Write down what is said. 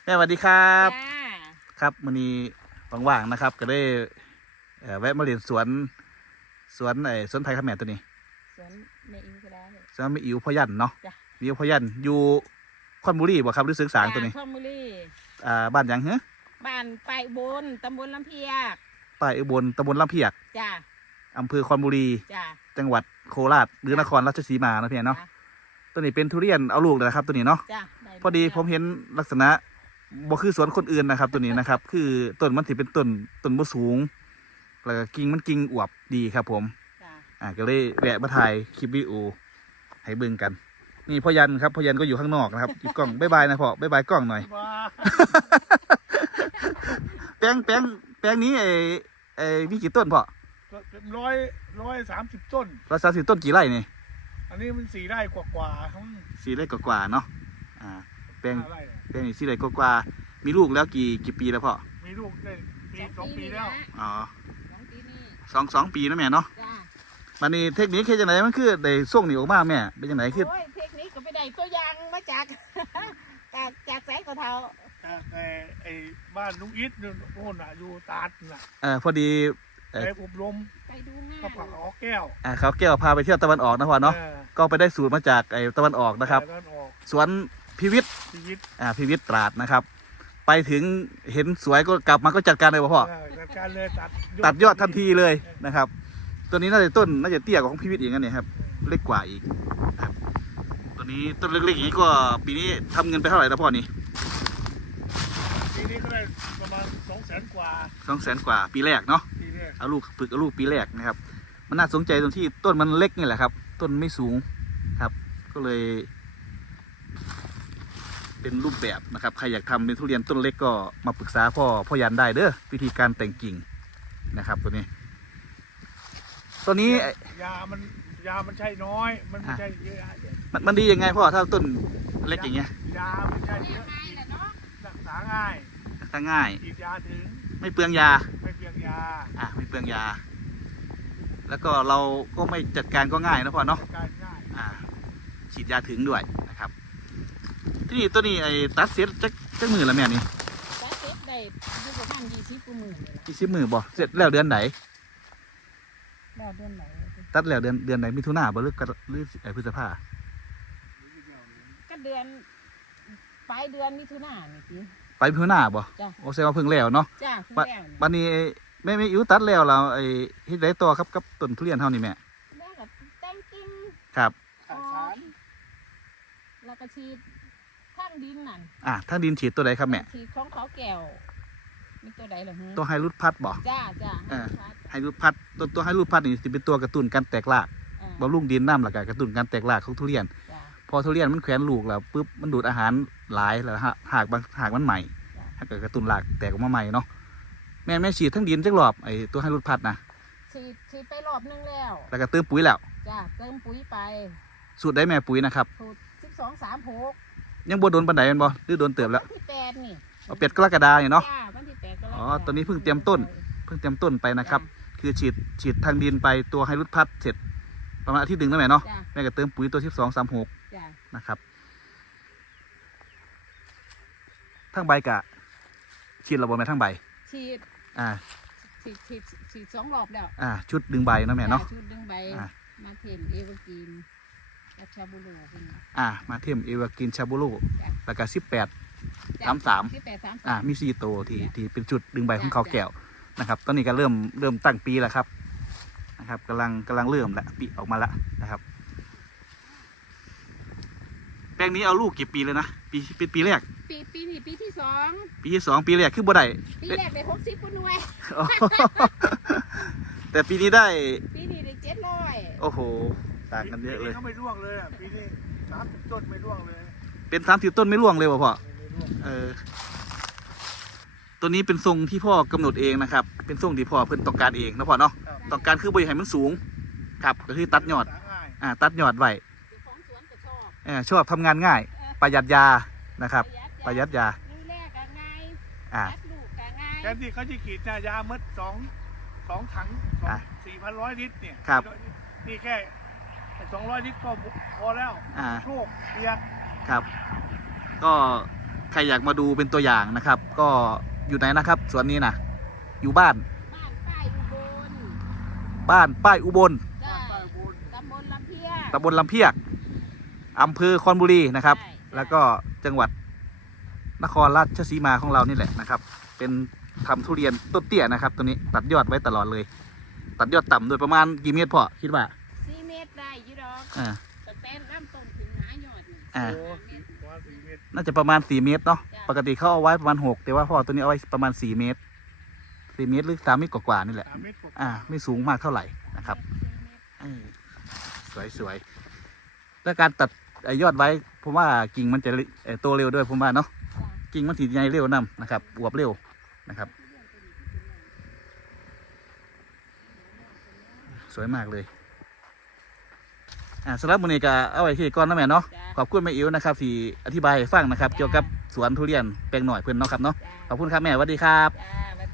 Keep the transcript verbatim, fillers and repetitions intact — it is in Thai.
แม่สวัสดีครับจ้าครับวันนี้ว่างๆนะครับก็ได้เอ่อแวะมาเรียนสวนสวนไอ้สวนไผ่ขแมตัวนี้สวนแม่อิวก็ได้สวนมีอิ๋วพอยันเนาะจ้ะมีอิ๋วพอยันอยู่คอนบุรีบ่ครับหรือศึกษางตัวนี้ข้อมูลีอ่าบ้านหยังเหรอบ้านไปบนตำบลลำเพียกป้ายอุบลตำบลลำเพียกจ้าอำเภอคอนบุรีจ้าจังหวัดโคราชหรือนครราชสีมาเนาะพี่เนาะตัวนี้เป็นทุเรียนเอาลูกเลยนะครับตัวนี้เนาะจ้าพอดีผมเห็นลักษณะบ่คือสวนคนอื่นนะครับตัวนี้นะครับ คือต้นมันถือเป็นต้นต้นบ่สูงแล้วก็กิ่งมันกิ่งอวบดีครับผมอ่าก็เลยแวะมาถ่ายคลิปวิดีโอให้เบิ่งกันนี่พ่อยันครับพ่อยันก็อยู่ข้างนอกนะครับอีกกล้องบ๊ายบายนะพ่อบ๊ายบายกล้องหน่อย แป้งแป้งแป้งนี้ไอ้ไอ้มีกี่ต้นพ่อร้อยร้อยสามสิบต้นร้อยสามสิบต้นกี่ไร่นี่อันนี้มันสี่ไร่กว่ากว่าทั้งสี่ไร่กว่าๆเนาะอ่าแป้งไร่แป้งนี่สี่ไร่กว่าๆมีลูกแล้วกี่กี่ปีแล้วพ่อมีลูกได้ปีสองปีแล้วอ๋อสองปีนี่สองสองปีนะแม่เนาะจ้ามันนี่เทคนิคคือจังไหนมันคือได้ส่งนี่ออกมาแม่เป็นจังไหนคือโอ้ยเทคนิคก็ไปได้ตัวอย่างมาจาก จากจากแสงกระเทาแต่ไอ้บ้านลุงอิทนู่นโน่นน่ะอยู่ตาดน่ะเออพอดีไปอบรมไปดูงานกับผักอ๋อแก้วอ่าเขาแก้วพาไปเที่ยวตะวันออกนะพ่อเนาะก็ไปได้สูตรมาจากไอ้ตะวันออกนะครับสวนพิวิทย์พิวิทย์อ่าพิวิทย์ตราดนะครับไปถึงเห็นสวยก็กลับมาก็จัดการเลยพ่อจัดการเลยตัดตัดยอดทันทีเลยนะครับตัวนี้น่าจะต้นน่าจะเตี้ยกว่าของพิวิทย์อีกนั่นเนี่ยครับเล็กกว่าอีกครับตัวนี้ต้นเล็กๆอย่างนี้ก็ปีนี้ทำเงินไปเท่าไหร่แล้วพ่อนี่ปีนี้ก็ได้ประมาณสองแสนกว่าสองแสนกว่าปีแรกเนาะปีแรกเอาลูกฝึกเอาลูกปีแรกนะครับมันน่าสนใจตรงที่ต้นมันเล็กนี่แหละครับต้นไม่สูงครับก็เลยเป็นรูปแบบนะครับใครอยากทำเป็นทุเรียนต้นเล็กก็มาปรึกษาพ่อพ่อยันได้เด้อวิธีการแต่งกิ่งนะครับตัวนี้ตัวนี้ยามันยามันใช่น้อยมันไม่ใช่เยอะมันมันดียังไงพ่อถ้าต้นเล็กอย่างเงี้ยยามันใช่เยอะรักษาง่ายรักษาง่ายฉีดยาถึงไม่เปลืองยาไม่เปลืองยาอ่ะไม่เปลืองยาแล้วก็เราก็ไม่จัดการก็ง่ายนะพ่อเนาะการง่ายอ่าฉีดยาถึงด้วยนะครับที่นี่ตัวนี้ไอ้ตัดเสร็จจักจักมือแล้วแม่นี่ตัดเสร็จได้อยู่ประมาณยี่สิบกว่าหมื่นยี่สิบมือบ่เสร็จแล้วเดือนไหนแล้วเดือนไหนตัดแล้วเดือนเดือนไหนมิถุนาบ่หรือหรือไอ้พฤษภาก็เดือนปลายเดือนมิถุนายนนี่สิไปมิถุนาบ่โอ้แสดงว่าเพิ่งแล้วเนาะจ้าเพิ่งแล้ววันนี้แม่ไม่อิ๋วตัดแล้วเราไอ้เฮ็ดได้ต่อครับกับต้นทุเรียนเฮานี่แม่แล้วก็แต่งกิ่งครับแล้วก็ฉีดทางดินนั่นอ่ะทางดินฉีดตัวใดครับแม่ฉีดของเขาแก้วมีตัวใดเหรอฮะตัวไฮรูทพัดบ่จ้าจ้าไฮรูทพัดตัวตัวไฮรูทพัดนี่สิเป็นตัวกระตุ้นการแตกรากบำรุงดินน้ำแล้วก็กระตุ้นการแตกรากของทุเรียนพอทุเรียนมันแขวนลูกแล้วปุ๊บมันดูดอาหารหลายแล้วหากบางหากมันใหม่ถ้าเกิดกระตุ้นรากแตกออกมาใหม่เนาะแม่แม่ฉีดทั้งดินจักรอบไอ้ตัวไฮรูทพัดนะฉีดฉีดไปรอบนึงแล้วแล้วก็เติมปุ๋ยแล้วจ้าเติมปุ๋ยไปสูตรได้แม่ปุ๋ยนะครับสูตรสิบสองสามหกยังบ่โดนปันไดมันบ่หรือโดนเติบแล้วที่แปดนี่เอาเป็ดกรกฎาเนี่ยเนาะวันที่แปดกรกฎาอ๋อตอนนี้เพิ่งเตรียมต้นเพิ่งเตรียมต้นไปนะครับคือฉีดฉีดทางดินไปตัวไฮรูทพัดเสร็จประมาณอาทิตย์หนึ่งแล้วแม่เนาะแม่ก็เติมปุ๋ยตัวสิบสองสามหกนะครับทั้งใบกะฉีดระบบแม่ทั้งใบฉีดอ่าฉีดฉีดฉีดสองรอบแล้วอ่าชุดดึงใบนะแม่เนาะชุดดึงใบมาเทมเอเวอร์กินกับชาบูโร่อ่ามาเทมเอเวอร์กินชาบูโร่แล้วก็สิบแปดสามสามอ่ามีสี่ตัวที่ที่เป็นจุดดึงใบของเขาแก้วนะครับตอนนี้ก็เริ่มเริ่มตั้งปีแล้วครับนะครับกำลังกำลังเริ่มแล้วปีออกมาแล้วนะครับแปลงนี้เอาลูกกี่ปีเลยนะปีเป็นปีแรกปีปีนี้ปีที่สองปีที่สองปีแรกคือบ่ได้ปีแรกได้หกสิบกว่าหน่วยแต่ปีนี้ได้ปีนี้ได้เจ็ดร้อยโอ้โหต่างกันเยอะเลยเขาไม่ร่วงเลยอ่ะปีนี้สามสิบต้นไม่ร่วงเลยเป็นสามสิบต้นไม่ร่วงเลยว่ะพ่อเออตัวนี้เป็นทรงที่พ่อกำหนดเองนะครับเป็นทรงที่พ่อเพิ่นต้องการเองนะพ่อเนาะต้องการคือบ่อยให้มันสูงครับก็คือตัดยอดอ่าตัดยอดไว้เออชอบทำงานง่ายประหยัดยานะครับประหยัดยาอ่าแทนที่เขาจะขีดยาเม็ดสองสองถังสองสี่พันร้อยลิตรเนี่ยครับนี่แค่สองร้อยลิตรก็พอแล้วโชคเปียกครับก็ใครอยากมาดูเป็นตัวอย่างนะครับ ก็อยู่ไหนนะครับสวนนี้นะอยู่บ้านบ้านป้ายอุบลบ้านป้ายอุบลได้ป้ายบุญตำบลลำเพียตำบลลำเพียกอำเภอคอนบุรีนะครับใช่แล้วก็จังหวัดนครราชสีมาของเรานี่แหละนะครับ เป็นทำทุเรียนต้นเตี้ยนะครับ ตัวนี้ตัดยอดไว้ตลอดเลย ตัดยอดต่ำโดยประมาณกี่เมตรพอคิดว่าสี่เมตรได้อยี่ดอกอ่าแต่แป้นน้ำต้นถึงหายอดนี่อ่าโอ้ห้าเมตรว่าสี่เมตรน่าจะประมาณสี่เมตรเนาะจ้ะปกติเขาเอาไว้ประมาณหกแต่ว่าพ่อตัวนี้เอาไว้ประมาณสี่เมตรสี่เมตรหรือสามเมตรกว่าๆนี่แหละสามเมตรกว่าอ่า ไม่สูงมากเท่าไหร่นะครับสี่เมตรสวยสวยๆแล้วการตัดไอ้ยอดไว้ผมว่ากิ่งมันจะเอ่อโตเร็วด้วยผมว่าเนาะจ้ะกิ่งมันถีใหญ่เร็วนํนะครับอวบเร็วนะครับ สวยมากเลยอ่าสำหรับมื้อนี้ก็เอาไว้ที่ก่อนนะแม่เนาะจ้ะขอบคุณแม่อิ๋วนะครับที่อธิบายให้ฟังนะครับ เกี่ยวกับสวนทุเรียนแปลงหน่อยเพื่อนเนาะครับเนาะจ้ะขอบคุณครับแม่สวัสดีครับจ้าสวัส